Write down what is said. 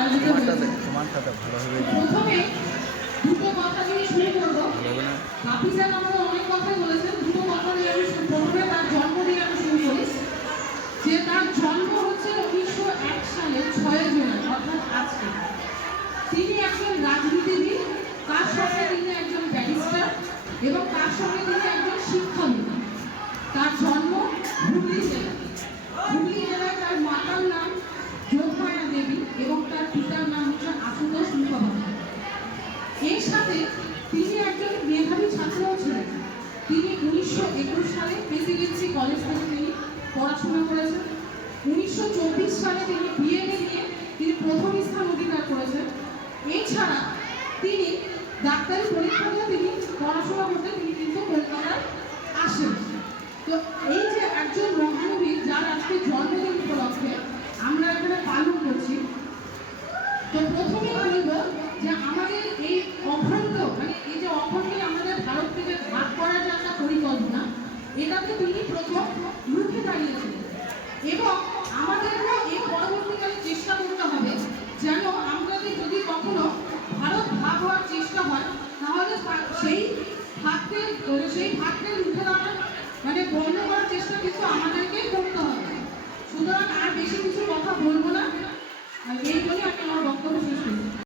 আয়োজিত হয়েছে। প্রথমে দুটো কথা দিয়ে শুরু করবো। হাফিজান আমাদের অনেক কথাই বলেছেন, দুটো কথা দিয়ে আমি প্রথমে তার জন্ম দিয়ে আমি শুরু করি। যে তার জন্ম হচ্ছে 1901 সালের 6 জুলাই, অর্থাৎ আজকে। তিনি একজন রাজনীতিবিদ, তার সঙ্গে তিনি একজন ব্যারিস্টার এবং তার সঙ্গে তিনি একজন শিক্ষাবিদ। তার জন্ম হুগলি জেলায়। হুগলি জেলায় তার মাতার নাম যোগমায়া দেবী এবং তার পিতার নাম হচ্ছে আশুতোষ মুখোপাধ্যায়। এর সাথে তিনি একজন মেধাবী ছাত্রও ছিলেন। তিনি 1921 সালে প্রেসিডেন্সি কলেজ থেকে তিনি পড়াশোনা করেছেন। 1924 সালে তিনি বিএডে নিয়ে তিনি প্রথম স্থান অধিকার করেছেন। এছাড়া তিনি ডাক্তারি পরীক্ষা দিয়ে তিনি পড়াশোনা করতে তিনি কিন্তু কলকাতায় আসেন। তো এই যে একজন মহানবী যার আজকে জন্মদিন উপলক্ষে আমরা এখানে পালন করছি, তো প্রথমেই বলবো যে আমাদের এই অখণ্ড এই যে অখণ্ডে আমাদের ভারত থেকে ভাগ করার যে একটা পরিকল্পনা, এটাকে তিনি প্রথম রুখে দাঁড়িয়েছিলেন এবং আমাদেরও এই পরবর্তীকালে চেষ্টা করতে হবে যেন আমাদের যদি কখনো ভারত ভাগ হওয়ার চেষ্টা হয় তাহলে সেই ভাগকে রুখে দাঁড়ানো বন্ধ করার চেষ্টা কিন্তু আমাদেরকে করতে হবে। সুতরাং আর বেশি কিছু কথা বলবো না, এই বলে আমি আমার বক্তব্য শেষ করছি।